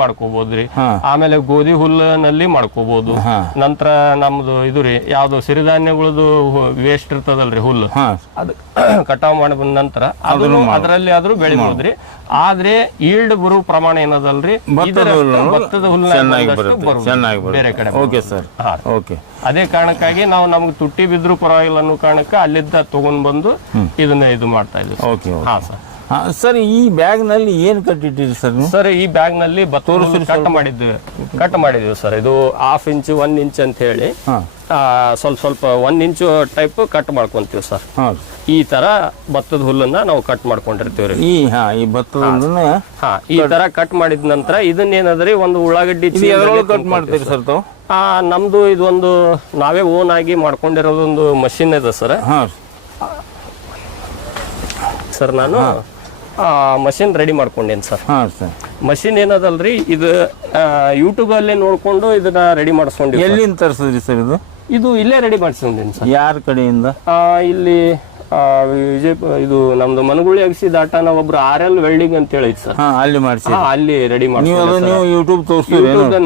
ಮಾಡ್ಕೋಬಹುದ್ರಿ. ಆಮೇಲೆ ಗೋಧಿ ಹುಲ್ಲಿನಲ್ಲಿ ಮಾಡ್ಕೋಬಹುದು. ನಂತರ ನಮ್ದು ಇದು ರೀ ಯಾವ್ದು ಸಿರಿಧಾನ್ಯಗಳದು ವೇಸ್ಟ್ ಇರ್ತದಲ್ರಿ ಹುಲ್ಲು, ಅದು ಕಟಾವ್ ಮಾಡಿ ಬಂದ ನಂತರ ಅದರಲ್ಲಿ ಆದ್ರೂ ಬೆಳಿಬಹುದ್ರಿ. ಆದ್ರೆ ಈಲ್ಡ್ ಬರೋ ಪ್ರಮಾಣ ಏನದಲ್ರಿ ಭತ್ತದ ಹುಲ್ಲು ಬೇರೆ ಕಡೆ. ಅದೇ ಕಾರಣಕ್ಕಾಗಿ ನಾವು ನಮ್ಗೆ ತುಟ್ಟಿ ಬಿದ್ರು ಪರವಾಗಿಲ್ಲ ಅನ್ನೋ ಕಾರಣಕ್ಕೆ ಅಲ್ಲಿದ್ದ ತಗೊಂಡ್ ಬಂದು ಇದನ್ನ ಇದು ಮಾಡ್ತಾ ಇದ್ವಿ. ಹಾ ಸರ್. ಸರ್, ಈ ಬ್ಯಾಗ್ ನಲ್ಲಿ ಏನ್ ಕಟ್ಟಿಟ್ಟಿರಿ ಸರ್? ಸರ್, ಈ ಬ್ಯಾಗ್ ನಲ್ಲಿ ಕಟ್ ಮಾಡಿದ್ವಿ ಸರ್. ಇದು 1/2 ಇಂಚ್ 1 ಇಂಚ್ ಅಂತ ಹೇಳಿ ಸ್ವಲ್ಪ 1 ಇಂಚು ಟೈಪ್ ಕಟ್ ಮಾಡ್ಕೊಂತೀವಿ ಸರ್. ಈ ತರ ಭತ್ತದ ಹುಲ್ಲನ್ನ ನಾವು ಕಟ್ ಮಾಡ್ಕೊಂಡಿರ್ತೀವ್ರಿ. ಈ ಭತ್ತದ ಹುಲ್ಲನ್ನ ಈ ತರ ಕಟ್ ಮಾಡಿದ ನಂತರ ಇದನ್ನೇನದ್ರಿ ಒಂದು ಉಳ್ಳಾಗಡ್ಡಿ ಕಟ್ ಮಾಡ್ತೀರಿ ಸರ್ ತಾವು? ನಮ್ದು ಇದೊಂದು ನಾವೇ ಓನ್ ಆಗಿ ಮಾಡ್ಕೊಂಡಿರೋದೊಂದು ಮಷಿನ್ ಇದೆ ಸರ್. ಸರ್, ನಾನು ಮಷಿನ್ ರೆಡಿ ಮಾಡ್ಕೊಂಡೇನಿ ಸರ್. ಮಷಿನ್ ಏನದಲ್ರಿ ಇದು ಯೂಟ್ಯೂಬ್ ಅಲ್ಲಿ ನೋಡ್ಕೊಂಡು ಇದನ್ನ ರೆಡಿ ಮಾಡಿಸ್ಕೊಂಡಿ. ಎಲ್ಲಿಂದ ತರಿಸಿದ್ರಿ ಸರ್ ಇದು? ಇಲ್ಲೇ ರೆಡಿ ಮಾಡಿಸ್ಕೊಂಡೇನಿ ಸರ್. ಯಾರ ಕಡೆಯಿಂದ? ಇಲ್ಲಿ ಇದು ನಮ್ದು ಮನಗುಳಿ ಅಗಸಿ ದಾಟನ ಒಬ್ರು RL ವೆಲ್ಡಿಂಗ್ ಅಂತ ಹೇಳಿ ಸರ್, ಅಲ್ಲಿ ಮಾಡಿಸಿ ಅಲ್ಲಿ ರೆಡಿ ಮಾಡಿ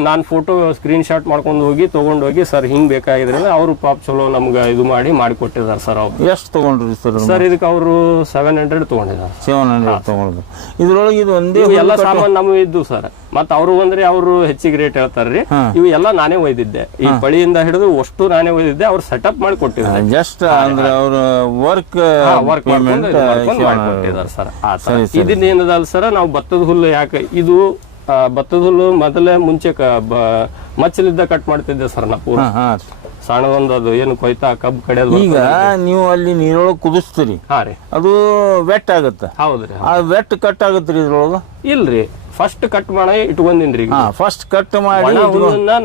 ನಾನ್ ಫೋಟೋ ಸ್ಕ್ರೀನ್ ಶಾಟ್ ಮಾಡ್ಕೊಂಡು ಹೋಗಿ ತಗೊಂಡ್ ಹೋಗಿ ಸರ್ ಹಿಂಗ್ ಬೇಕಾಗಿದ್ರೆ ಅವ್ರು ಪಾಪ್ ಚಲೋ ನಮ್ಗ ಇದು ಮಾಡಿಕೊಟ್ಟಿದ್ದಾರೆ ಸರ್. ಅವ್ರು ಎಷ್ಟು ತಗೊಂಡ್ರಿ ಸರ್? ಸರ್, ಇದಕ್ಕೆ ಅವರು 700 ತಗೊಂಡಿದ್ದಾರೆ. 700 ತಗೊಂಡ್ರು. ಇದ್ರೊಳಗೆ ಇದು ಒಂದೇ ಎಲ್ಲ ಸಾಮಾನು ನಮ್ಗೆ ಇದ್ದು ಸರ್. ಮತ್ತ ಅವರು ಅಂದ್ರೆ ಅವರು ಹೆಚ್ಚಿಗೆ ರೇಟ್ ಹೇಳ್ತಾರ್ರಿ. ಇವು ಎಲ್ಲ ನಾನೇ ಒಯ್ದಿದ್ದೆ. ಈ ಬಳಿಯಿಂದ ಹಿಡಿದು ಅಷ್ಟು ನಾನೇ ಒಯ್ದಿದ್ದೆ. ಅವ್ರು ಸೆಟಪ್ ಮಾಡಿ ಕೊಟ್ಟಿದ್ದಾರೆ. ಜಸ್ಟ್ ಅಂದ್ರೆ ಅವರು ವರ್ಕ್ ಮಾಡಿಕೊಟ್ಟಿದ್ದಾರೆ ಸರ್. ಇದನ್ನೇನದಲ್ಲ ಸರ್, ನಾವು ಭತ್ತದ ಹುಲ್ಲು ಯಾಕೆ ಇದು ಭತ್ತದ ಹುಲ್ಲು ಮುಂಚೆ ಮಚ್ಚಲಿದ್ದ ಕಟ್ ಮಾಡ್ತಿದ್ದೆ ಸರ್. ನಾ ಪೂರ ಸಣ್ಣದೊಂದು ಅದು ಏನು ಕೊಯ್ತಾ ಕಬ್ಬು ಕಡೆಯೋದು. ಈಗ ನೀವು ಅಲ್ಲಿ ನೀರೊಳಗೆ ಕುದಿಸ್ತೀರಿ, ಅದು ವೆಟ್ ಆಗತ್ತ? ಹೌದ್ರಿ. ವೆಟ್ ಕಟ್ ಆಗತ್ರಿ ಇದ್ರೊಳಗ? ಇಲ್ರಿ, ಫಸ್ಟ್ ಕಟ್ ಮಾಡಿ ಇಟ್ಕೊಂಡಿನ್ರಿ. ಫಸ್ಟ್ ಕಟ್ ಮಾಡಿ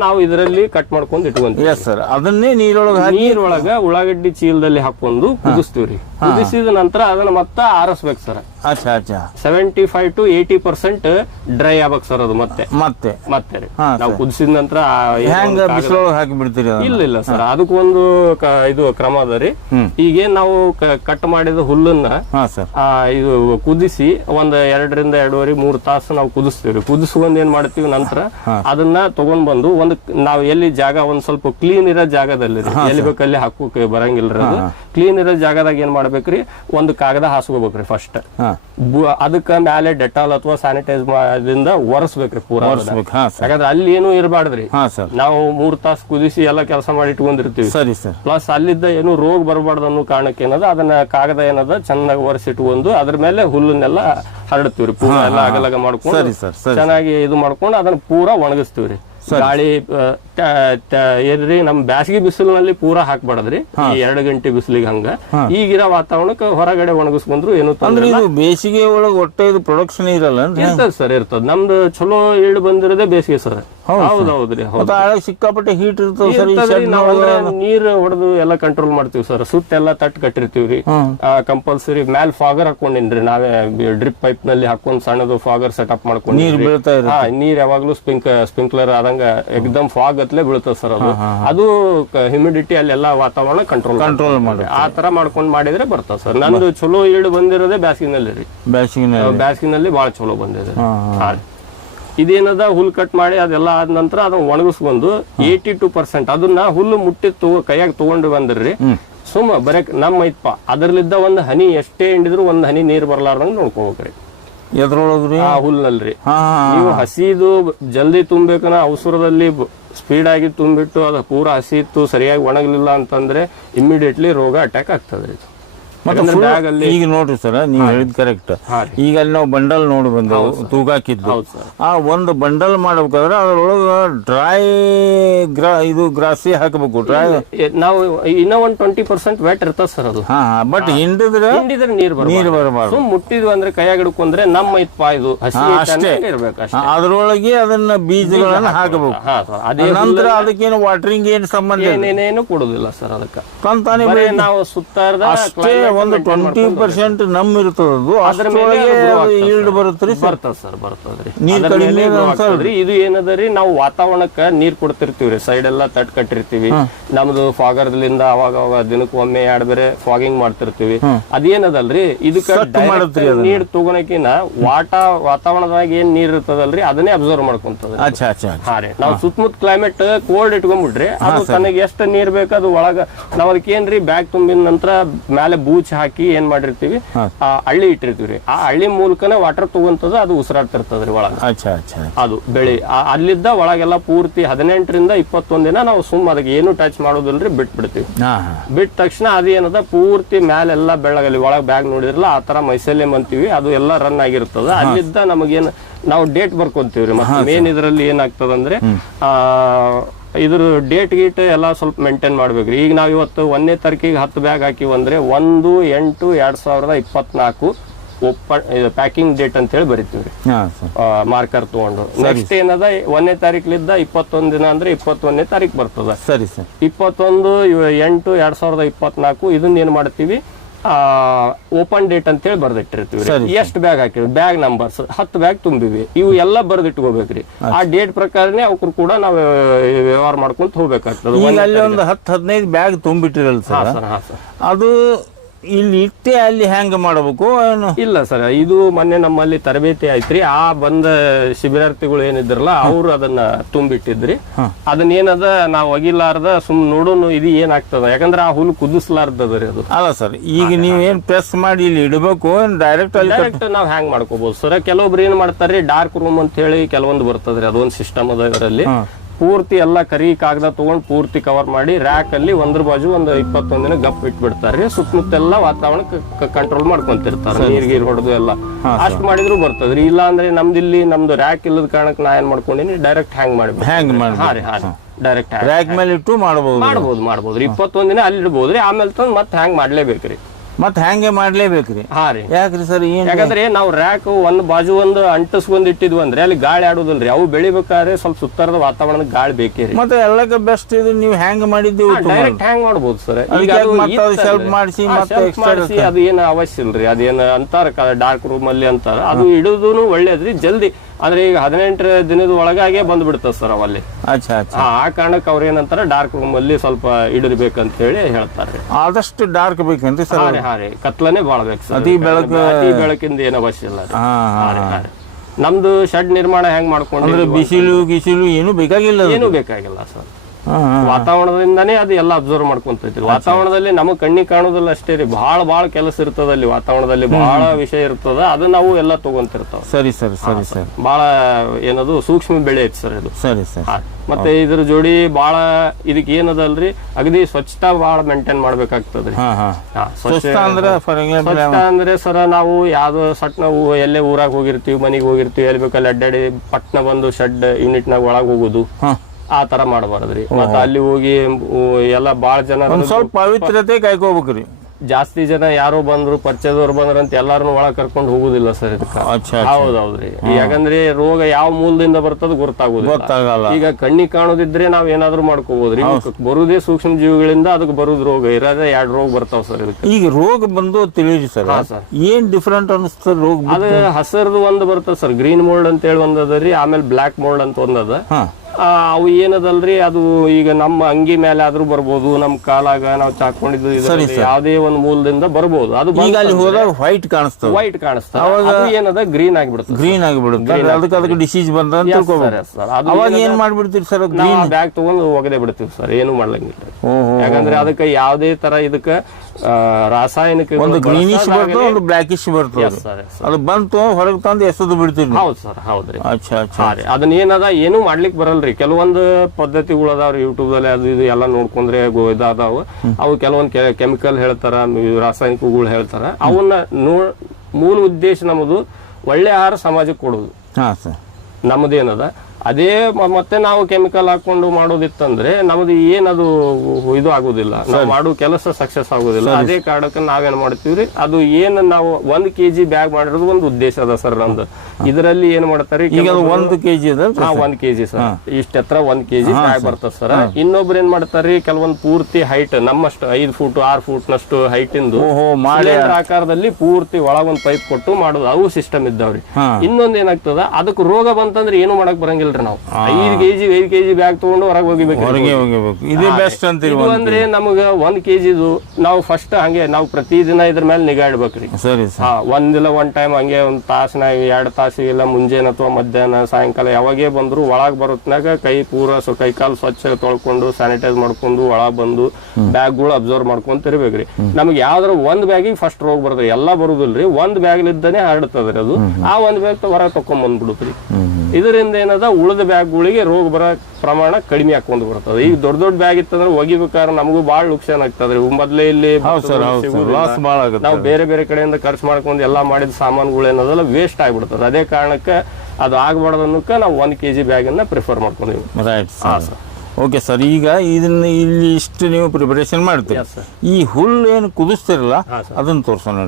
ನಾವು ಇದರಲ್ಲಿ ಕಟ್ ಮಾಡ್ಕೊಂಡು ಇಟ್ಕೊಂತೀವಿ. Yes sir. ಅದನ್ನೇ ನೀರೊಳಗ ಉಳ್ಳಾಗಡ್ಡಿ ಚೀಲದಲ್ಲಿ ಹಾಕೊಂಡು ಕುದಿಸ್ತೀವ್ರಿ. ಕುದಿಸಿದ ನಂತರ ಅದನ್ನ ಮತ್ತೆ ಆರಿಸ್ಬೇಕು ಸರ್. 75 to 80% ಡ್ರೈ ಆಗ್ಬೇಕು ಸರ್. ಅದು ಮತ್ತೆ ನಾವು ಕುದಿಸಿದ ನಂತರ ಹಾಕಿ ಬಿಡ್ತೀರಿ? ಇಲ್ಲ ಸರ್, ಅದಕ್ಕೊಂದು ಇದು ಕ್ರಮ ಅದ ರೀ. ಈಗೇನ್ ನಾವು ಕಟ್ ಮಾಡಿದ ಹುಲ್ಲನ್ನ ಇದು ಕುದಿಸಿ ಒಂದ್ 2 ರಿಂದ 2.5 3 ತಾಸು ನಾವು ಕುದಿಸ್ತೀವ್ರಿ. ಕುದಿಸ್ಕೊಂಡ್ ಏನ್ ಮಾಡ್ತೀವಿ ನಂತರ ಅದನ್ನ ತಗೊಂಡ್ ಬಂದು ನಾವ್ ಎಲ್ಲಿ ಜಾಗ ಒಂದ್ ಸ್ವಲ್ಪ ಕ್ಲೀನ್ ಇರೋ ಜಾಗದಲ್ಲಿ ಎಲ್ಲಿ ಬೇಕಲ್ಲಿ ಹಾಕೋಕೆ ಬರಂಗಿಲ್ರಿ. ಅದು ಕ್ಲೀನ್ ಇರೋ ಜಾಗದಾಗ ಏನ್ ಮಾಡ್ಬೇಕ್ರಿ, ಒಂದು ಕಾಗದ ಹಾಸ್ಕೋಬೇಕ್ರಿ ಫಸ್ಟ್. ಅದಕ್ಕ ಮೇಲೆ ಡೆಟಾಲ್ ಅಥವಾ ಸ್ಯಾನಿಟೈಸ್ ದಿಂದ ಒರೆಸ್ಬೇಕ್ರಿ ಪೂರಾ. ಯಾಕಂದ್ರೆ ಅಲ್ಲಿ ಏನು ಇರಬಾರ್ದ್ರಿ. ನಾವು 3 ತಾಸು ಕುದಿಸಿ ಎಲ್ಲ ಕೆಲಸ ಮಾಡಿ ಇಟ್ಕೊಂಡಿರ್ತೀವಿ. ಪ್ಲಸ್ ಅಲ್ಲಿದ್ದ ಏನು ರೋಗ ಬರಬಾರ್ದು ಅನ್ನೋ ಕಾರಣಕ್ಕೆ ಏನದ ಅದನ್ನ ಕಾಗದ ಏನದ ಚೆನ್ನಾಗಿ ಒರೆಸಿಟ್ಕೊಂಡು ಅದ್ರ ಮೇಲೆ ಹುಲ್ಲನ್ನೆಲ್ಲ ಹರಡ್ತೀವ್ರಿ. ಪೂರಾ ಎಲ್ಲ ಅಗಲಗ ಮಾಡ್ಕೊಂಡು ಚೆನ್ನಾಗಿ ಇದು ಮಾಡ್ಕೊಂಡು ಅದನ್ನ ಪೂರಾ ಒಣಗಿಸ್ತೀವ್ರಿ. ಗಾಳಿ ಏನ್ರಿ ನಮ್ ಬ್ಯಾಸಗಿ ಬಿಸಿಲಿನಲ್ಲಿ ಪೂರಾ ಹಾಕ್ಬಾರ್ದ್ರಿ. ಈ 2 ಗಂಟೆ ಬಿಸಿಲಿಗೆ ಹಂಗ ಈಗಿರೋ ವಾತಾವರಣಕ್ಕೆ ಹೊರಗಡೆ ಒಣಗಿಸ್ಕೊಂಡ್ರು ಏನು ತೊಂದ್ರೆ ಇಲ್ಲ. ಬೇಸಿಗೆ ಒಳಗೆ ಒಟ್ಟೆ ಇದು ಪ್ರೊಡಕ್ಷನ್ ಇರಲ್ಲ ಸರ್? ಇರ್ತದ. ನಮ್ದು ಚಲೋ ಈಲ್ಡ್ ಬಂದಿರೋದೇ ಬೇಸಿಗೆ ಸರ್. ಹೌದೌದ್ರಿ. ಸಿಕ್ಕಾಪಟ್ಟೆ ಹೀಟ್ ಇರ್ತದೆ. ನೀರ್ ಹೊಡೆದು ಎಲ್ಲ ಕಂಟ್ರೋಲ್ ಮಾಡ್ತೀವಿ ಸರ್. ಸುತ್ತೆಲ್ಲ ತಟ್ ಕಟ್ಟಿರ್ತೀವ್ರಿ. ಕಂಪಲ್ಸರಿ ಮ್ಯಾಲ್ ಫಾಗರ್ ಹಾಕೊಂಡಿನ್ರಿ ನಾವೇ. ಡ್ರಿಪ್ ಪೈಪ್ ನಲ್ಲಿ ಹಾಕೊಂಡ್ ಸಣ್ಣದು ಫಾಗರ್ ಸೆಟಪ್ ಮಾಡ್ಕೊಂಡು ನೀರ್ ಯಾವಾಗ್ಲೂ ಸ್ಪ್ರಿಂಕ್ಲರ್ ಆದಂಗ ಎಕ್ದಮ್ ಫಾಗ್ ಗತ್ಲೆ ಬೀಳ್ತದೆ ಸರ್. ಅದು ಹ್ಯೂಮಿಡಿಟಿ ಅಲ್ಲೆಲ್ಲ ವಾತಾವರಣ ಕಂಟ್ರೋಲ್ ಮಾಡಿ ಆ ತರ ಮಾಡ್ಕೊಂಡ್ ಮಾಡಿದ್ರೆ ಬರ್ತದೆ ಸರ್. ನಂದು ಚಲೋ ಈಲ್ಡ್ ಬಂದಿರೋದೇ ಬ್ಯಾಸಿಗಿನಲ್ಲಿ ರೀ. ಬ್ಯಾಸಿಗಿನಲ್ಲಿ ಬಹಳ ಚಲೋ ಬಂದಿದೆ. ಇದೇನದ ಹುಲ್ ಕಟ್ ಮಾಡಿ ಅದೆಲ್ಲ ಆದ ನಂತರ ಅದನ್ನ ಒಣಗಿಸ್ಕೊಂಡು 82% ಅದನ್ನ ಹುಲ್ಲು ಮುಟ್ಟಿ ಕೈಯಾಗ ತಗೊಂಡು ಬಂದ್ರಿ. ಬರೇ ನಮ್ಮ ಐತ್ಪ ಅದರ್ಲಿದ್ದ ಒಂದ್ ಹನಿ ಎಷ್ಟೇ ಹಿಂಡಿದ್ರು ಒಂದ್ ಹನಿ ನೀರ್ ಬರ್ಲಾರ್ದಂಗ ನೋಡ್ಕೋಬೇಕ್ರಿ ಹುಲ್ನಲ್ರಿ. ನೀವು ಹಸಿದು ಜಲ್ದಿ ತುಂಬೇಕನ್ನ ಅವಸರದಲ್ಲಿ ಸ್ಪೀಡ್ ಆಗಿ ತುಂಬಿಟ್ಟು ಅದು ಪೂರಾ ಹಸಿ ಇತ್ತು ಸರಿಯಾಗಿ ಒಣಗಲಿಲ್ಲ ಅಂತಂದ್ರೆ ಇಮಿಡಿಯೇಟ್ಲಿ ರೋಗ ಅಟ್ಯಾಕ್ ಆಗ್ತದ್ರಿ. ಈಗ ನೋಡ್ರಿ ಸರ್, ನೀವ್ ಹೇಳಿದ್ ಕರೆಕ್ಟ್. ಈಗ ಅಲ್ಲಿ ನಾವು ಬಂಡಲ್ ನೋಡಿ ಬಂದೆವು ತೂಗಾಕಿದ್ದು. ಆ ಒಂದು ಬಂಡಲ್ ಮಾಡ್ಬೇಕಾದ್ರೆ ಅದ್ರೊಳಗ ಡ್ರೈ ಇದು ಗ್ರಾಸಿ ಹಾಕಬೇಕು. ಡ್ರೈ ನಾವು ಇನ್ನ 20% ವೆಟ್ ಇರ್ತದ ಸರ್ ಅದು. ಬಟ್ ಹಿಂಡಿದ್ರೆ ನೀರ್ ಬರಬಾರ್ದು. ಮುಟ್ಟಿದ್ವಿ ಅಂದ್ರೆ ಕೈಯಾಗ ಹಿಡ್ಕೊಂಡ್ರೆ ನಮ್ಮ ಇತ್ಪಾ ಇದು ಹಸಿ ಇರ್ಬೇಕು. ಅದ್ರೊಳಗೆ ಅದನ್ನ ಬೀಜಗಳನ್ನ ಹಾಕಬೇಕು. ನಂತರ ಅದಕ್ಕೇನು ವಾಟರಿಂಗ್ ಏನು ಸಂಬಂಧ ಏನೇನು ಕೊಡುದಿಲ್ಲ ಸರ್. ಅದಕ್ಕೆ ತಂತಾನೆ ನಾವು ಸುತ್ತಾರದ ಒಂದು 20% ನಮ್ ಇರ್ತದದು ಈಲ್ಡ್ ಬರುತ್ತ್ರಿ ಬರ್ತದ ಸರ್ ಬರ್ತದ್ರಿ ನೀರ್ ಕಡಿಮೆ ಅನ್ಸಲ್ರಿ ಇದು ಏನದರಿ ನಾವು ವಾತಾವರಣಕ್ಕ ನೀರ್ ಕೊಡ್ತಿರ್ತೀವ್ರಿ ಸೈಡ್ ಎಲ್ಲಾ ತಟ್ ಕಟ್ಟಿರ್ತೀವಿ ನಮ್ದು ಫಾಗರ್ಲಿಂದ ಅವಾಗ ಅವಾಗ ದಿನಕ್ಕೆ ಒಮ್ಮೆ ಎರಡ್ ಬೇರೆ ಫಾಗಿಂಗ್ ಮಾಡ್ತಿರ್ತೀವಿ ಅದೇನದಲ್ರಿ ಇದಕ್ಕೆ ನೀರ್ ತಗೊಳಕಿನ ವಾತಾವರಣದಾಗ ಏನ್ ನೀರ್ ಇರ್ತದಲ್ರಿ ಅದನ್ನೇ ಅಬ್ಸರ್ವ್ ಮಾಡ್ಕೊಂತದ ಹಾ ರೀ ನಾವ್ ಸುತ್ತಮುತ್ತ ಕ್ಲೈಮೇಟ್ ಕೋಲ್ಡ್ ಇಟ್ಕೊಂಡ್ಬಿಟ್ರಿ ಅದು ತನಗೆ ಎಷ್ಟು ನೀರ್ ಬೇಕು ಅದು ಒಳಗ ನಾವ್ ಅದಕ್ಕೆ ಏನ್ರಿ ಬ್ಯಾಗ್ ತುಂಬಿದ ನಂತರ ಮೇಲೆ ಬೂಚ್ ಹಾಕಿ ಏನ್ ಮಾಡಿರ್ತೀವಿ ಆ ಹಳ್ಳಿ ಇಟ್ಟಿರ್ತೀವ್ರಿ ಆ ಹಳ್ಳಿ ಮೂಲಕನೇ ವಾಟರ್ ತಗೊಂತದ ಅದು ಉಸಿರಾಡ್ತಿರ್ತದ್ರಿ ಒಳಗ ಅದು ಬೆಳಿ ಅಲ್ಲಿದ್ದ ಒಳಗೆಲ್ಲ ಪೂರ್ತಿ 18 ರಿಂದ 21 ದಿನ ನಾವು ಸುಮ್ ಅದಕ್ಕೆ ಏನು ಟಚ್ ಮಾಡೋದಿಲ್ರಿ ಬಿಟ್ಬಿಡ್ತೀವಿ ಬಿಟ್ಟ ತಕ್ಷಣ ಅದೇನದ ಪೂರ್ತಿ ಮ್ಯಾಲೆಲ್ಲ ಬೆಳಗಲ್ಲಿ ಒಳಗ್ ಬ್ಯಾಗ್ ನೋಡಿದ್ರಲ್ಲ ಆ ತರ ಮೈಸೆಲಿಯಂ ಅಂತೀವಿ ಅದು ಎಲ್ಲ ರನ್ ಆಗಿರ್ತದ ಅಲ್ಲಿದ್ದ ನಮಗೇನ್ ನಾವು ಡೇಟ್ ಬರ್ಕೊಂತೀವ್ರಿ ಮತ್ತೆ ಮೇನ್ ಇದ್ರಲ್ಲಿ ಏನಾಗ್ತದಂದ್ರೆ ಇದ್ರ ಡೇಟ್ ಗೀಟ್ ಎಲ್ಲ ಸ್ವಲ್ಪ ಮೇಂಟೈನ್ ಮಾಡ್ಬೇಕ್ರಿ ಈಗ ನಾವ್ ಇವತ್ತು 1ನೇ ತಾರೀಕಿಗೆ 10 ಬ್ಯಾಗ್ ಹಾಕಿವಂದ್ರೆ 1/8/2024 ಪ್ಯಾಕಿಂಗ್ ಡೇಟ್ ಅಂತ ಹೇಳಿ ಬರಿತೀವ್ರಿ ಮಾರ್ಕರ್ ತಗೊಂಡು ನೆಕ್ಸ್ಟ್ ಏನದ 1ನೇ ತಾರೀಕ್ಲಿದ್ದ 21 ದಿನ ಅಂದ್ರೆ 21ನೇ ತಾರೀಕು ಬರ್ತದ 21/8/2024 ಇದನ್ನ ಏನ್ ಮಾಡ್ತೀವಿ ಓಪನ್ ಡೇಟ್ ಅಂತ ಹೇಳಿ ಬರ್ದಿಟ್ಟಿರ್ತೀವಿ ಎಷ್ಟು ಬ್ಯಾಗ್ ಹಾಕಿವಿ ಬ್ಯಾಗ್ ನಂಬರ್ಸ್ 10 ಬ್ಯಾಗ್ ತುಂಬಿವಿ ಇವು ಎಲ್ಲ ಬರ್ದಿಟ್ಕೋಬೇಕ್ರಿ ಆ ಡೇಟ್ ಪ್ರಕಾರನೇ ಅವ್ರು ಕೂಡ ನಾವು ವ್ಯವಹಾರ ಮಾಡ್ಕೊಂತ ಹೋಗ್ಬೇಕಾಗ್ತದೆ ಅಲ್ಲಿ ಒಂದು 10-15 ಬ್ಯಾಗ್ ತುಂಬಿಟ್ಟಿರಲ್ಲ ಸರ್ ಅದು ಇಲ್ಲಿ ಇಟ್ಟೆ ಅಲ್ಲಿ ಹ್ಯಾಂಗ ಮಾಡಬೇಕು ಇಲ್ಲ ಸರ್ ಇದು ಮೊನ್ನೆ ನಮ್ಮಲ್ಲಿ ತರಬೇತಿ ಆಯ್ತ್ರಿ ಆ ಬಂದ ಶಿಬಿರಾರ್ಥಿಗಳು ಏನಿದ್ರಲ್ಲ ಅವ್ರು ಅದನ್ನ ತುಂಬಿಟ್ಟಿದ್ರಿ ಅದನ್ನ ಏನದ ನಾವ್ ಒಗಿಲಾರ್ದ ಸುಮ್ ನೋಡೋನು ಇದು ಏನಾಗ್ತದ ಯಾಕಂದ್ರೆ ಆ ಹುಲ್ ಕುದಿಸ್ಲಾರ್ದದ್ರಿ ಅದು ಅಲ್ಲ ಸರ್ ಈಗ ನೀವ್ ಏನ್ ಪ್ರೆಸ್ ಮಾಡಿ ಇಲ್ಲಿ ಇಡಬೇಕು ಡೈರೆಕ್ಟ್ ನಾವ್ ಹ್ಯಾಂಗ್ ಮಾಡ್ಕೋಬಹುದು ಸರ್ ಕೆಲವೊಬ್ರು ಏನ್ ಮಾಡ್ತಾರ್ರಿ ಡಾರ್ಕ್ ರೂಮ್ ಅಂತ ಹೇಳಿ ಕೆಲವೊಂದು ಬರ್ತದ್ರಿ ಅದೊಂದು ಸಿಸ್ಟಮ್ ಅದ ಇದರಲ್ಲಿ ಪೂರ್ತಿ ಎಲ್ಲ ಕರಿ ಕಾಗದ ತಗೊಂಡ್ ಪೂರ್ತಿ ಕವರ್ ಮಾಡಿ ರ್ಯಾಕ್ ಅಲ್ಲಿ ಒಂದ್ರ ಬಾಜು ಒಂದು 21 ದಿನ ಗಪ್ ಇಟ್ಬಿಡ್ತಾರ್ರಿ ಸುತ್ತಮುತ್ತೆಲ್ಲ ವಾತಾವರಣ ಕಂಟ್ರೋಲ್ ಮಾಡ್ಕೊಂತಿರ್ತಾರ ನೀರ್ ಹೊಡೆದು ಎಲ್ಲ ಅಷ್ಟ್ ಮಾಡಿದ್ರು ಬರ್ತದ್ರಿ ಇಲ್ಲ ಅಂದ್ರೆ ನಮ್ದು ರ್ಯಾಕ್ ಇಲ್ಲದ ಕಾರಣಕ್ಕೆ ನಾ ಏನ್ ಮಾಡ್ಕೊಂಡಿನಿ ಡೈರೆಕ್ಟ್ ಹ್ಯಾಂಗ್ ಮಾಡ್ಬೇಕು ಡೈರೆಕ್ಟ್ ರ್ಯಾಕ್ ಮೇಲೆ ಇಟ್ಟು ಮಾಡ್ಬೋದ್ರಿ 21 ದಿನ ಅಲ್ಲಿ ಇಡ್ಬೋದ್ರಿ ಆಮೇಲೆ ತಂದ್ ಮತ್ತೆ ಹ್ಯಾಂಗ್ ಮಾಡ್ಲೇಬೇಕ್ರಿ ಮತ್ ಹ್ಯಾಂಗೆ ಮಾಡ್ಲೇಬೇಕ್ರಿ ಯಾಕ್ರಿ ಸರ್ ಯಾಕಂದ್ರೆ ನಾವು ರ್ಯಾಕ್ ಒಂದ್ ಬಾಜು ಒಂದು ಅಂಟಿಸ್ಕೊಂಡ್ ಇಟ್ಟಿದ್ವಿ ಅಂದ್ರೆ ಅಲ್ಲಿ ಗಾಳಿ ಆಡುದಿಲ್ರಿ ಅವು ಬೆಳಿಬೇಕಾದ್ರೆ ಸ್ವಲ್ಪ ಸುತ್ತರದ ವಾತಾವರಣದ ಗಾಳಿ ಬೇಕೇ ರೀ ಮತ್ತೆ ಎಲ್ಲಕ್ಕೆ ಬೆಸ್ಟ್ ಇದು ನೀವು ಹ್ಯಾಂಗ್ ಮಾಡಿದ್ದೀವಿ ಡೈರೆಕ್ಟ್ ಹ್ಯಾಂಗ್ ಮಾಡ್ಬೋದು ಸರ್ ಸ್ವಲ್ಪ ಮಾಡಿಸಿ ಅದು ಏನು ಅವಶ್ಯ ಇಲ್ರಿ ಅದೇನು ಅಂತಾರ ಡಾರ್ಕ್ ರೂಮ್ ಅಲ್ಲಿ ಅಂತಾರ ಅದು ಇಡುದೂನು ಒಳ್ಳೇದ್ರಿ ಜಲ್ದಿ ಅಂದ್ರೆ ಈಗ 18 ದಿನದ ಒಳಗಾಗೆ ಬಂದ್ಬಿಡ್ತದ ಸರ್ ಅವಲ್ಲಿ ಆ ಕಾರಣಕ್ಕೆ ಅವ್ರ ಏನಂತಾರ ಡಾರ್ಕ್ ರೂಮ್ ಅಲ್ಲಿ ಸ್ವಲ್ಪ ಇಡಬೇಕಂತ ಹೇಳಿ ಹೇಳ್ತಾರೆ ಆದಷ್ಟು ಡಾರ್ಕ್ ಬೇಕಂತ ಸರ್ ಕತ್ಲನೆ ಬಾಳ ಬೇಕು ಸರ್ ಅತಿ ಬೆಳಕಿಂದ ಏನು ಅವಶ್ಯ ಇಲ್ಲ ನಮ್ದು ಶೆಡ್ ನಿರ್ಮಾಣ ಹೆಂಗ್ ಮಾಡ್ಕೊಂಡ್ರೆ ಬಿಸಿಲು ಏನು ಬೇಕಾಗಿಲ್ಲ ಸರ್ ವಾತಾವರಣದಿಂದಾನೇ ಅದು ಎಲ್ಲ ಅಬ್ಸರ್ವ್ ಮಾಡ್ಕೊಂತೈತಿ ವಾತಾವರಣದಲ್ಲಿ ನಮಗ್ ಕಣ್ಣಿಗೆ ಕಾಣೋದಿಲ್ಲ ಅಷ್ಟೇ ರೀ ಬಹಳ ಕೆಲಸ ಇರ್ತದ ಅಲ್ಲಿ ವಾತಾವರಣದಲ್ಲಿ ಬಹಳ ವಿಷಯ ಇರ್ತದ ಅದು ನಾವು ಎಲ್ಲ ತಗೊಂತಿರ್ತಾವ ಸರಿ ಬಹಳ ಏನದು ಸೂಕ್ಷ್ಮ ಬೆಳೆ ಐತಿ ಸರ್ ಇದು ಸರಿ ಮತ್ತೆ ಇದ್ರ ಜೋಡಿ ಬಹಳ ಇದಕ್ ಏನದಲ್ರಿ ಅಗದಿ ಸ್ವಚ್ಛತಾ ಬಹಳ ಮೇಂಟೈನ್ ಮಾಡ್ಬೇಕಾಗ್ತದ್ರಿ ಸ್ವಚ್ಛ ಅಂದ್ರೆ ಸರ ನಾವು ಯಾವ್ದು ಸಟ್ ನಾವು ಎಲ್ಲೇ ಊರಾಗ ಹೋಗಿರ್ತೀವಿ ಮನಿಗ್ ಹೋಗಿರ್ತೀವಿ ಎಲ್ಲಿ ಬೇಕಲ್ಲಿ ಅಡ್ಡಾಡಿ ಪಟ್ನ ಬಂದು ಶೆಡ್ ಯೂನಿಟ್ ನಾಗ ಒಳಗ್ ಹೋಗುದು ಆ ತರ ಮಾಡಬಾರದ್ರಿ ಮತ್ತ ಅಲ್ಲಿ ಹೋಗಿ ಎಲ್ಲಾ ಬಾಳ ಜನ ಸ್ವಲ್ಪ ಪವಿತ್ರತೆ ಕಾಯ್ಕೋಬೇಕ್ರಿ ಜಾಸ್ತಿ ಜನ ಯಾರೋ ಬಂದ್ರು ಪರಿಚಯದವ್ರು ಬಂದ್ರ ಅಂತ ಎಲ್ಲಾರನು ಒಳಗ್ ಕರ್ಕೊಂಡು ಹೋಗುದಿಲ್ಲ ಸರ್ ಇದಕ್ಕೆ ಹೌದೌದ್ರಿ ಯಾಕಂದ್ರೆ ರೋಗ ಯಾವ ಮೂಲದಿಂದ ಬರ್ತದ ಗೊತ್ತಾಗುದಿಲ್ಲ ಈಗ ಕಣ್ಣಿಗೆ ಕಾಣೋದಿದ್ರೆ ನಾವ್ ಏನಾದ್ರು ಮಾಡ್ಕೋಬಹುದ್ರಿ ಬರುದೇ ಸೂಕ್ಷ್ಮ ಜೀವಿಗಳಿಂದ ಅದಕ್ಕೆ ಬರುದ್ ರೋಗ ಇರೋದೇ 2 ರೋಗ ಬರ್ತಾವ ಸರ್ ಇದಕ್ಕೆ ಈಗ ರೋಗ ಬಂದು ತಿಳಿದ್ರಿ ಸರ್ ಏನ್ ಡಿಫ್ರೆಂಟ್ ಅನಿಸ್ತದ ರೋಗ ಅದ ಹಸರ್ದು ಒಂದು ಬರ್ತದ ಸರ್ ಗ್ರೀನ್ ಮೋಲ್ಡ್ ಅಂತ ಹೇಳಿ ಒಂದದ್ರಿ ಆಮೇಲೆ ಬ್ಲಾಕ್ ಮೋಲ್ಡ್ ಅಂತ ಒಂದದ ಅವು ಏನದಲ್ರಿ ಅದು ಈಗ ನಮ್ಮ ಅಂಗಿ ಮೇಲೆ ಆದ್ರೂ ಬರ್ಬೋದು ನಮ್ ಕಾಲಾಗ ನಾವು ಚಾಕೊಂಡಿದ್ದು ಯಾವ್ದೇ ಒಂದು ಮೂಲದಿಂದ ಬರ್ಬೋದು ಅದು ವೈಟ್ ಕಾಣಿಸ್ತದೆ ಏನದ ಗ್ರೀನ್ ಆಗಿಬಿಡುತ್ತೆ ಅದಕ್ಕೆ ಡಿಸೀಸ್ ಬಂದ ಅವಾಗ ಏನ್ ಮಾಡ್ಬಿಡ್ತೀರಿ ಸರ್ ಬ್ಯಾಗ್ ತಗೊಂಡು ಒಗದೆ ಬಿಡ್ತೀವಿ ಸರ್ ಏನು ಮಾಡ್ಲಂಗಿಲ್ಲ ಯಾಕಂದ್ರೆ ಅದಕ್ಕೆ ಯಾವ್ದೇ ತರ ಇದಕ್ಕ ರಾಸಾಯನಿಕ ಒಂದು ಗ್ರೀನಿಶ್ ಬರ್ತದೆ ಒಂದು ಬ್ಲಾಕಿಶ್ ಬರ್ತದೆ ಅದು ಬಂತು ಹೊರಗೆ ತಂದು ಎಸೆದು ಬಿಡ್ತೀವಿ ಹೌದು ಸರ್ ಹೌದ್ರಿ ಅದನ್ನ ಏನದ ಏನು ಮಾಡ್ಲಿಕ್ಕೆ ಬರಲ್ರಿ ಕೆಲವೊಂದು ಪದ್ಧತಿಗಳು ಅದಾವ್ರಿ ಯೂಟ್ಯೂಬ್ ದಲ್ಲಿ ಅದು ಇದು ಎಲ್ಲ ನೋಡ್ಕೊಂಡ್ರೆ ಇದಾದಾವ ಅವು ಕೆಲವೊಂದು ಕೆಮಿಕಲ್ ಹೇಳ್ತಾರ ರಾಸಾಯನಿಕಗಳು ಹೇಳ್ತಾರ ಅವನ್ನ ಮೂಲ ಉದ್ದೇಶ ನಮ್ಮದು ಒಳ್ಳೆ ಆಹಾರ ಸಮಾಜಕ್ಕೆ ಕೊಡುದು ನಮ್ದೇನದ ಅದೇ ಮತ್ತೆ ನಾವು ಕೆಮಿಕಲ್ ಹಾಕೊಂಡು ಮಾಡೋದಿತ್ತಂದ್ರೆ ನಮ್ದು ಏನದು ಇದು ಆಗುದಿಲ್ಲ, ನಾವು ಮಾಡೋ ಕೆಲಸ ಸಕ್ಸಸ್ ಆಗುದಿಲ್ಲ. ಅದೇ ಕಾರಣಕ್ಕೆ ನಾವೇನ್ ಮಾಡ್ತೀವ್ರಿ, ಅದು ಏನು ನಾವು 1 kg ಬ್ಯಾಗ್ ಮಾಡಿರೋದು ಒಂದು ಉದ್ದೇಶ ಅದ ಸರ್ ನಮ್ದು. ಇದರಲ್ಲಿ ಏನ್ ಮಾಡ್ತಾರೆ, ಈಗ 1 kg 1 kg ಸರ್, ಇಷ್ಟ ಎತ್ತರ 1 kg ಬ್ಯಾಗ್ ಬರ್ತದೆ ಸರ್. ಇನ್ನೊಬ್ರು ಏನ್ ಮಾಡ್ತಾರ್ರಿ, ಕೆಲವೊಂದು ಪೂರ್ತಿ ಹೈಟ್ ನಮ್ಮಷ್ಟು 5 ಫೂಟ್ 6 ಫೂಟ್ ನಷ್ಟು ಹೈಟ್ ಇಂದು ಆಕಾರದಲ್ಲಿ ಪೂರ್ತಿ ಒಳಗೊಂದ್ ಪೈಪ್ ಕೊಟ್ಟು ಮಾಡೋದು, ಅವು ಸಿಸ್ಟಮ್ ಇದ್ದಾವ್ರಿ. ಇನ್ನೊಂದ್ ಏನಾಗ್ತದ, ಅದಕ್ಕೆ ರೋಗ ಬಂತಂದ್ರೆ ಏನು ಮಾಡಕ್ ಬರಂಗಿಲ್ರಿ. ನಾವು 5 kg ಬ್ಯಾಗ್ ತಗೊಂಡು ಹೊರಗೆ ಹೋಗಿಬೇಕು. ಅಂದ್ರೆ ನಮಗ 1 kg ನಾವು ಫಸ್ಟ್ ಹಂಗೆ ನಾವು ಪ್ರತಿದಿನ ಇದ್ರ ಮೇಲೆ ನಿಗಾ ಇಡ್ಬೇಕ್ರಿ. ಒಂದಿಲ್ಲ ಒಂದ್ ಟೈಮ್ ಹಂಗೆ ಒಂದ್ ತಾಸ್ನ 2 ತಾಸಿಗೆಲ್ಲ ಮುಂಜಾನೆ ಅಥವಾ ಮಧ್ಯಾಹ್ನ ಸಾಯಂಕಾಲ ಯಾವಾಗೇ ಬಂದ್ರು ಒಳಗ್ ಬರೋತ್ನಾಗ ಕೈ ಕೈ ಕಾಲು ಸ್ವಚ್ಛ ತೊಳ್ಕೊಂಡು ಸ್ಯಾನಿಟೈಸ್ ಮಾಡ್ಕೊಂಡು ಒಳಗ್ ಬಂದು ಬ್ಯಾಗ್ಗಳು ಅಬ್ಸರ್ವ್ ಮಾಡ್ಕೊಂತ ಇರ್ಬೇಕ್ರಿ. ನಮ್ಗೆ ಯಾವ್ದಾರ ಒಂದ್ ಬ್ಯಾಗಿಗೆ ಫಸ್ಟ್ ರೋಗ ಬರ್ತದೆ, ಎಲ್ಲಾ ಬರುದಿಲ್ರಿ. ಒಂದ್ ಬ್ಯಾಗ್ಲಿದ್ದಾನೆ ಹರಡ್ತದ್ರಿ ಅದು. ಆ ಒಂದ್ ಬ್ಯಾಗ್ ಹೊರಗೆ ತಕೊಂಡ್ ಬಂದ್ಬಿಡುತ್ರಿ. ಇದರಿಂದ ಏನದ ಉಳಿದ ಬ್ಯಾಗ್ಗಳಿಗೆ ರೋಗ ಬರೋ ಪ್ರಮಾಣ ಕಡಿಮೆ ಹಾಕೊಂಡು ಬರ್ತದೆ. ಈಗ ದೊಡ್ಡ ದೊಡ್ಡ ಬ್ಯಾಗ್ ಇತ್ತಂದ್ರೆ ಒಗಿಬೇಕಾದ್ರೆ ನಮಗೂ ಬಾಳ್ ನುಕ್ಸಾನ್ ಆಗ್ತದ್ರಿ. ಮೊದ್ಲೇ ಇಲ್ಲಿ ನಾವು ಬೇರೆ ಬೇರೆ ಕಡೆಯಿಂದ ಖರ್ಚು ಮಾಡ್ಕೊಂಡು ಎಲ್ಲಾ ಮಾಡಿದ ಸಾಮಾನುಗಳು ಏನದಲ್ಲ ವೇಸ್ಟ್ ಆಗ್ಬಿಡ್ತದೆ. ಅದೇ ಕಾರಣಕ್ಕೆ ಅದು ಆಗ್ಬಾರ್ದನ್ನಕ್ಕ ನಾವು 1 kg ಬ್ಯಾಗ್ ಅನ್ನ ಪ್ರಿಫರ್ ಮಾಡ್ಕೊಂಡಿವಿ. ಓಕೆ ಸರ್, ಈಗ ಇದನ್ನ ಇಲ್ಲಿ ಇಷ್ಟು ನೀವು ಪ್ರಿಪರೇಷನ್ ಮಾಡ್ತೀರಿ. ಈ ಹುಲ್ಲು ಏನು ಕುದಿಸ್ತಿರಲ್ಲ ಅದನ್ನ ತೋರ್ಸೋಣ.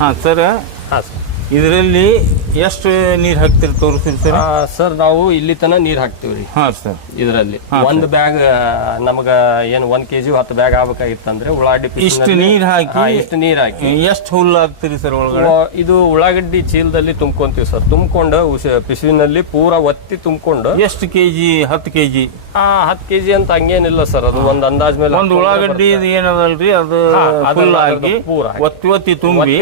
ಹಾ ಸರ್, ಇದರಲ್ಲಿ ಎಷ್ಟು ನೀರ್ ಹಾಕ್ತಿರಿ ತೋರಿಸ್ತೀರಿ ಸರ್? ಸರ್ ನಾವು ಇಲ್ಲಿ ತನ ನೀರ್ ಹಾಕ್ತಿವ್ರಿ. ಹಾ ಸರ್, ಇದರಲ್ಲಿ ಒಂದ್ ಬ್ಯಾಗ್ ನಮಗ ಏನ್ 1 kg 10 ಬ್ಯಾಗ್ ಆಗ್ಬೇಕಾಗಿತ್ತಂದ್ರೆ ಉಳ್ಳಾಗಡ್ಡಿ ಇಷ್ಟು ನೀರ್ ಹಾಕಿ ಎಷ್ಟು ಹುಲ್ಲು ಹಾಕ್ತಿರಿ ಸರ್ ಒಳಗಡೆ? ಇದು ಉಳ್ಳಾಗಡ್ಡಿ ಚೀಲದಲ್ಲಿ ತುಂಬ್ಕೊಂತೀವಿ ಸರ್. ತುಂಬ್ಕೊಂಡು ಪಿಸುವಿನಲ್ಲಿ ಪೂರಾ ಒತ್ತಿ ತುಂಬ್ಕೊಂಡು. ಎಷ್ಟು ಕೆಜಿ? 10 kg. 10 kg ಅಂತ ಹಂಗೇನಿಲ್ಲ ಸರ್, ಅದು ಒಂದ್ ಅಂದಾಜ್ ಮೇಲೆ. ಒಂದು ಉಳ್ಳಾಗಡ್ಡಿ ಏನದಲ್ರಿ ಅದು ಫುಲ್ ಆಗಿ ಒತ್ತಿ ತುಂಬಿ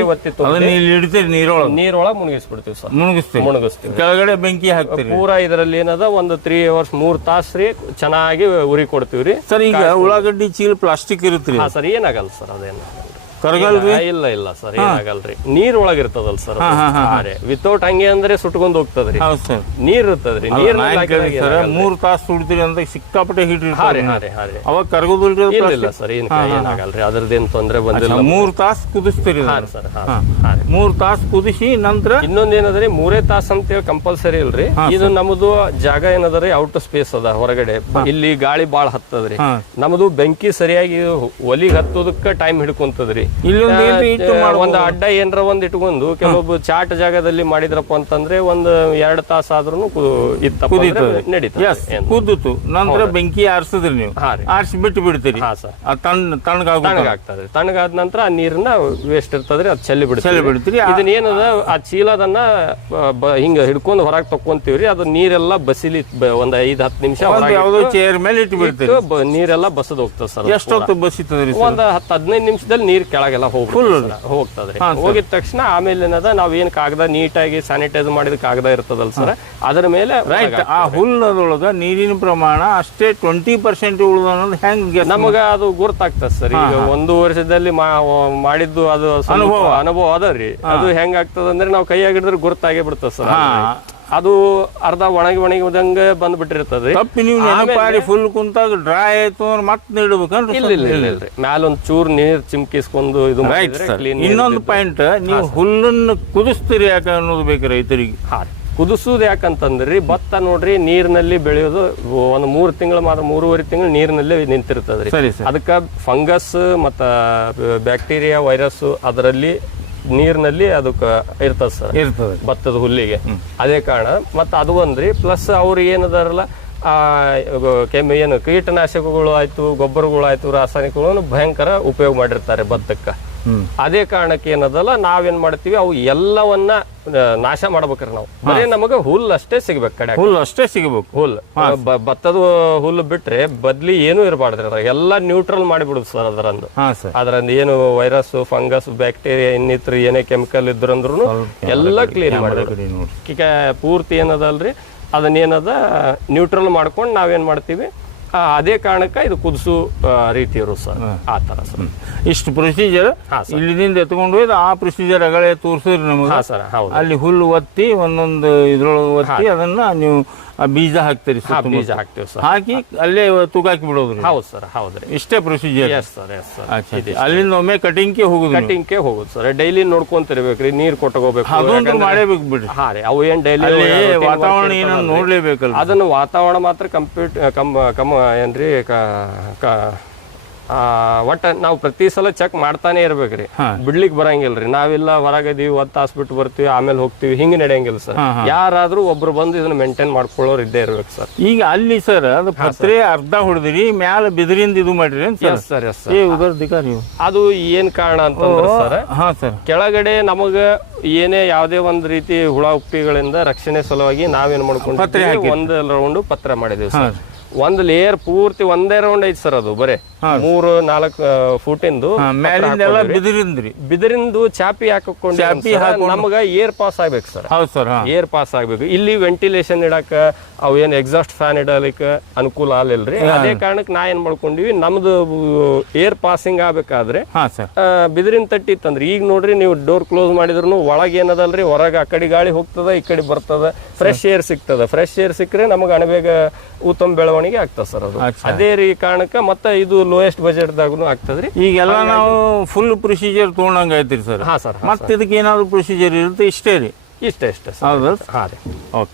ಅದನ್ನ ಇಲ್ಲಿ ಇಡ್ತೀರಿ ನೀರೊಳಗೆ ಮುಳುಗಿಸ್ಬಿಡ್ತೀವಿ ಸರ್. ಮುಳುಗಿಸ್ತೀವಿ. ಕೆಳಗಡೆ ಬೆಂಕಿ ಹಾಕ್ತೀವಿ ಪೂರಾ. ಇದರಲ್ಲಿ ಏನದ ಒಂದು 3 hours 3 ತಾಸು ರೀ ಚೆನ್ನಾಗಿ ಉರಿ ಕೊಡ್ತೀವ್ರಿ ಸರ್. ಈಗ ಉಳ್ಳಾಗಡ್ಡಿ ಚೀಲ ಪ್ಲಾಸ್ಟಿಕ್ ಇರುತ್ತೀರಿ ಸರ್, ಏನಾಗಲ್ಲ ಸರ್, ಅದೇನ ಕರಗಲ್ರಿ? ಇಲ್ಲ ಸರ್, ಏನಾಗಲ್ರಿ. ನೀರ್ ಒಳಗ ಇರ್ತದಲ್ ಸರ್, ವಿತೌಟ್ ಹಂಗೆ ಅಂದ್ರೆ ಸುಟ್ಕೊಂಡ್ ಹೋಗ್ತದ್ರಿ. ನೀರ್ ಇರ್ತದ್ರಿ. ನೀರ್ 3 ತಾಸು ಸುಡ್ತೀರಿ ಅಂತ ಸಿಕ್ಕಾಪಟ್ಟೆ ಹಿಟ್ ಅವಾಗ ಕರಗೋದಿಲ್ರಿ? ಇಲ್ಲ ಸರ್, ಏನಾಗಲ್ರಿ, ಅದ್ರದ್ದೇನ್ ತೊಂದ್ರೆ ಬಂದಿಲ್ಲ. 3 ತಾಸು ಕುದಿಸ್ತೀರಿ ಸರ್? 3 ತಾಸು ಕುದಿಸಿ ನಂತರ ಇನ್ನೊಂದೇನದ್ರಿ 3 ತಾಸು ಅಂತೇಳಿ ಕಂಪಲ್ಸರಿ ಇಲ್ರಿ. ಇದು ನಮ್ದು ಜಾಗ ಏನದ್ರಿ ಔಟ್ ಸ್ಪೇಸ್ ಅದ ಹೊರಗಡೆ. ಇಲ್ಲಿ ಗಾಳಿ ಬಾಳ ಹತ್ತದ್ರಿ. ನಮ್ದು ಬೆಂಕಿ ಸರಿಯಾಗಿ ಒಲಿಗ್ ಹತ್ತೋದಕ್ಕ ಟೈಮ್ ಹಿಡ್ಕೊಂತದ್ರಿ. ಒಂದ್ ಅಡ್ಡ ಏನ್ರ ಒಂದ್ ಇಟ್ಕೊಂಡು ಕೆಲವೊಬ್ಬ ಚಾಟ್ ಜಾಗದಲ್ಲಿ ಮಾಡಿದ್ರಪ್ಪ ಅಂತಂದ್ರೆ ಒಂದ್ 2 ತಾಸ ಆದ್ರೂ ಕುದ್ದಿತ್ತು ನಂತರ ಬೆಂಕಿ ಆರಿಸಿದ್ರಿ ನೀವು, ಆರಿಸಿ ಬಿಟ್ಟು ಬಿಡ್ತೀರಿ. ತಣ್ಣಗಾಗ್ತದ್ರಿ. ತಣ್ಣಗಾದ ನಂತರ ಆ ನೀರನ್ನ ವೇಸ್ಟ್ ಇರ್ತದ್ರಿ, ಅದ್ ಚೆಲ್ಲಿ ಬಿಡ್ತೀರಿ. ಇದನ್ನ ಏನದ ಆ ಚೀಲದನ್ನ ಹಿಂಗ ಹಿಡ್ಕೊಂಡು ಹೊರಗೆ ತಕೊಂತೀವ್ರಿ. ಅದು ನೀರೆಲ್ಲ ಬಸಿಲಿ ಒಂದ್ 5-10 ನಿಮಿಷ ಯಾವ್ದೋ ಚೇರ್ ಮೇಲೆ ಇಟ್ಟು ಬಿಡ್ತೀರಿ. ನೀರೆಲ್ಲ ಬಸದ್ ಹೋಗ್ತದ ಸರ್. ಎಷ್ಟೊತ್ತು ಬಸಿತದ್ರಿ? ಒಂದ್ 10-15 ನಿಮಿಷದಲ್ಲಿ ನೀರ್ ಕೆಳಗೆಲ್ಲ ಹೋಗ್ತದ್ರಿ. ಹೋಗಿದ ತಕ್ಷಣ ಆಮೇಲೆ ಏನದ ನಾವ್ ಏನ್ ಕಾಗದ ನೀಟಾಗಿ ಸ್ಯಾನಿಟೈಸ್ ಮಾಡಿದ ಕಾಗದ ಇರ್ತದಲ್ ಸರ್, ಅದರ ಮೇಲೆ ಆ ಹುಲ್ಲದೊಳಗ ನೀರಿನ ಪ್ರಮಾಣ ಅಷ್ಟೇ 20% ಉಳಿದ ಅನ್ನೋದು ಹೆಂಗ್ ನಮಗ ಅದು ಗುರ್ತಾಗ್ತದ ಸರ್. ಈಗ 1 ವರ್ಷದಲ್ಲಿ ಮಾಡಿದ್ದು ಅದು ಅನುಭವ ಅದರಿ. ಅದು ಹೆಂಗ್ ಆಗ್ತದ ಅಂದ್ರೆ ನಾವು ಕೈಯಾಗ ಹಿಡಿದ್ರೆ ಗುರ್ತಾಗೇ ಬಿಡ್ತದ ಸರ್. ಅದು ಅರ್ಧ ಒಣಗಿದಂಗ ಬಂದ್ಬಿಟ್ಟಿರ್ತದ್ರಿ. ಫುಲ್ ಕುಂತಾಗ ಡ್ರೈ ಆಯ್ತು ಮತ್ತೆ ನೀಡ್ಬೇಕಂದ್ರೆ ಇಲ್ರಿ, ಮ್ಯಾಲೊಂದ್ ಚೂರ್ ನೀರ್ ಚಿಮ್ಕಿಸ್ಕೊಂಡು ಇದು. ಇನ್ನೊಂದು ಪಾಯಿಂಟ್, ನೀವು ಹುಲ್ಲನ್ನು ಕುದಿಸ್ತೀರಿ ಯಾಕೆ ಅನ್ನೋದು ಬೇಕು ರೈತರಿಗೆ. ಕುದಿಸುದು ಯಾಕಂತಂದ್ರಿ, ಭತ್ತ ನೋಡ್ರಿ ನೀರಿನಲ್ಲಿ ಬೆಳೆಯೋದು ಒಂದು 3 ತಿಂಗಳು ಮಾತ್ರ, 3.5 ತಿಂಗಳು ನೀರಿನಲ್ಲೇ ನಿಂತಿರ್ತದ್ರಿ. ಅದಕ್ಕ ಫಂಗಸ್ ಮತ್ತ ಬ್ಯಾಕ್ಟೀರಿಯಾ ವೈರಸ್ ಅದರಲ್ಲಿ ನೀರಿನಲ್ಲಿ ಅದಕ್ಕ ಇರ್ತದ ಸರ್, ಭತ್ತದ ಹುಲ್ಲಿಗೆ. ಅದೇ ಕಾರಣ ಮತ್ತ ಅದು ಒಂದ್ರಿ. ಪ್ಲಸ್ ಅವ್ರು ಏನದಾರಲ್ಲ ಏನು ಕೀಟನಾಶಕಗಳು ಆಯ್ತು, ಗೊಬ್ಬರಗಳು ಆಯ್ತು, ರಾಸಾಯನಿಕಗಳನ್ನು ಭಯಂಕರ ಉಪಯೋಗ ಮಾಡಿರ್ತಾರೆ ಭತ್ತಕ್ಕ. ಅದೇ ಕಾರಣಕ್ಕೆ ಏನದಲ್ಲ ನಾವೇನ್ ಮಾಡ್ತೀವಿ, ಅವು ಎಲ್ಲವನ್ನ ನಾಶ ಮಾಡ್ಬೇಕ್ರಿ ನಾವು. ಬರೀ ನಮಗ ಹುಲ್ಲು ಅಷ್ಟೇ ಸಿಗ್ಬೇಕು, ಕಡೆ ಹುಲ್ಲು ಅಷ್ಟೇ ಸಿಗಬೇಕು. ಹುಲ್ಲು ಭತ್ತದ ಹುಲ್ಲು ಬಿಟ್ರೆ ಬದ್ಲಿ ಏನು ಇರಬಾರ್ದ್ರಿ. ಅದ್ರ ಎಲ್ಲಾ ನ್ಯೂಟ್ರಲ್ ಮಾಡಿಬಿಡುದು ಸರ್. ಅದರಂದ ಏನು ವೈರಸ್, ಫಂಗಸ್, ಬ್ಯಾಕ್ಟೀರಿಯಾ ಇನ್ನಿತರ ಏನೇ ಕೆಮಿಕಲ್ ಇದ್ರಂದ್ರು ಎಲ್ಲ ಕ್ಲೀನ್ ಮಾಡ್ಬೇಕು. ಪೂರ್ತಿ ಏನದಲ್ರಿ ಅದನ್ನೇನದ ನ್ಯೂಟ್ರಲ್ ಮಾಡ್ಕೊಂಡು ನಾವೇನ್ ಮಾಡ್ತೀವಿ, ಅದೇ ಕಾರಣಕ್ಕೆ ಇದು ಕುದಿಸು ರೀತಿ ಇರು ಸರ್. ಆ ತರ ಸರ್ ಇಷ್ಟು ಪ್ರೊಸೀಜರ್ ಇಲ್ಲಿಂದ ಎತ್ಕೊಂಡು ಹೋಯ್ತು. ಆ ಪ್ರೊಸೀಜರ್ ಅಗಳೇ ತೋರಿಸಿದ್ರಿ ನಮಗೆ. ಅಲ್ಲಿ ಹುಲ್ಲು ಒತ್ತಿ ಒಂದೊಂದು ಇದ್ರೊಳಗೆ ಒತ್ತಿ ಅದನ್ನ ನೀವು ಆ ಬೀಜ ಹಾಕ್ತೀರಿ ಬೀಜ ಹಾಕ್ತಿವಿ ಸರ್. ಹಾಕಿ ಅಲ್ಲೇ ತೂಕ ಹಾಕಿ ಬಿಡೋದ್ರಿ? ಹೌದು ಸರ್, ಹೌದ್ರಿ. ಇಷ್ಟೇ procedure? Yes sir, yes sir. ಅಲ್ಲಿಂದ ಒಮ್ಮೆ ಕಟಿಂಗ್ಗೆ ಹೋಗುದು? ಕಟಿಂಗ್ಗೆ ಹೋಗುದು ಸರ್. ಡೈಲಿ ನೋಡ್ಕೊಂತಿರ್ಬೇಕ್ರಿ, ನೀರ್ ಕೊಟ್ಟಕೋಬೇಕು. ಅದೊಂದು ಮಾಡೇಬೇಕು ಬಿಡ್ರಿ. ಹಾ ರೀ, ಅವು ಏನ್ ಡೈಲಿ ವಾತಾವರಣ ಏನೋ ನೋಡ್ಲೇಬೇಕಲ್ಲ. ಅದನ್ನು ವಾತಾವರಣ ಮಾತ್ರ ಏನ್ರಿ ಒಟ್ಟ ನಾವು ಪ್ರತಿ ಸಲ ಚೆಕ್ ಮಾಡ್ತಾನೆ ಇರ್ಬೇಕ್ರಿ, ಬಿಡ್ಲಿಕ್ ಬರಂಗಿಲ್ರಿ. ನಾವೆಲ್ಲ ಹೊರಗದೀವಿ, 1 ತಾಸು ಬಿಟ್ಟು ಬರ್ತೀವಿ, ಆಮೇಲೆ ಹೋಗ್ತಿವಿ, ಹಿಂಗ್ ನಡೆಯಂಗಿಲ್ಲ ಸರ್. ಯಾರಾದ್ರೂ ಒಬ್ರು ಬಂದು ಇದನ್ನ ಮೇಂಟೈನ್ ಮಾಡ್ಕೊಳ್ಳೋರು ಇದ್ದೇ ಇರ್ಬೇಕು ಸರ್. ಈಗ ಅಲ್ಲಿ ಸರ್ ಅದು ಪತ್ರೆ ಅರ್ಧ ಹೊಡೆದ್ರಿ, ಮ್ಯಾಲ ಬಿದಿರಿಂದ ಇದು ಮಾಡ್ರಿ ಸರ್? ಅದು ಏನ್ ಕಾರಣ ಅಂತಂದ್ರೆ ಸರ್, ಕೆಳಗಡೆ ನಮಗ ಏನೇ ಯಾವ್ದೇ ಒಂದ್ ರೀತಿ ಹುಳ ಉಪ್ಪಿಗಳಿಂದ ರಕ್ಷಣೆ ಸಲುವಾಗಿ ನಾವೇನ್ ಮಾಡ್ಕೊಂಡ್ವಿ, ಒಂದ್ ರೌಂಡ್ ಪತ್ರ ಮಾಡಿದೀವಿ ಸರ್. ಒಂದ್ ಲೇಯರ್ ಪೂರ್ತಿ ಒಂದೇ ರೌಂಡ್ ಐತಿ ಸರ್. ಅದು ಬರೇ 3-4 ಫೂಟಿಂದು ಬಿದಿರಿಂದು ಚಾಪಿ ಹಾಕೊಂಡು ನಮಗ ಏರ್ ಪಾಸ್ ಆಗ್ಬೇಕು ಸರ್. ಏರ್ ಪಾಸ್ ಆಗ್ಬೇಕು. ಇಲ್ಲಿ ವೆಂಟಿಲೇಷನ್ ಇಡಾಕ ಅವು ಏನ್ ಎಕ್ಸಾಸ್ಟ್ ಫ್ಯಾನ್ ಇಡಲಿಕ್ಕ ಅನುಕೂಲ ಆಗಿಲ್ರಿ. ಅದೇ ಕಾರಣಕ್ಕೆ ನಾ ಏನ್ ಮಾಡ್ಕೊಂಡಿವಿ, ನಮ್ದು ಏರ್ ಪಾಸಿಂಗ್ ಆಗ್ಬೇಕಾದ್ರೆ ಬಿದಿರಿನ ತಟ್ಟಿ ಇತ್ತಂದ್ರಿ. ಈಗ ನೋಡ್ರಿ, ನೀವು ಡೋರ್ ಕ್ಲೋಸ್ ಮಾಡಿದ್ರು ಒಳಗೆ ಏನದಲ್ರಿ, ಹೊರಗೆ ಆ ಕಡೆ ಗಾಳಿ ಹೋಗ್ತದ, ಈ ಕಡೆ ಬರ್ತದ, ಫ್ರೆಶ್ ಏರ್ ಸಿಗ್ತದ. ಫ್ರೆಶ್ ಏರ್ ಸಿಕ್ಕರೆ ನಮಗ ಅಣಬೇಗ ಉತ್ತಮ ಬೆಳವಣಿಗೆ ಆಗ್ತದ ಸರ್. ಅದು ಅದೇ ರೀ ಕಾರಣಕ್ಕೆ ಮತ್ತೆ ಇದು ಲೋಯೆಸ್ಟ್ ಬಜೆಟ್ ದಾಗೂ ಆಗ್ತದ್ರಿ. ಈಗೆಲ್ಲ ನಾವು ಫುಲ್ ಪ್ರೊಸೀಜರ್ ತಗೊಂಡಂಗ ಐತ್ರಿ ಸರ್. ಹಾ ಸರ್. ಮತ್ತೆ ಇದಕ್ಕೆ ಏನಾದ್ರು ಪ್ರೊಸೀಜರ್ ಇರುತ್ತೆ? ಇಷ್ಟೇ ರೀ? ಇಷ್ಟೇ ಸರ್. ಹೌದಾ? ಹಾ ರೀ. ಓಕೆ.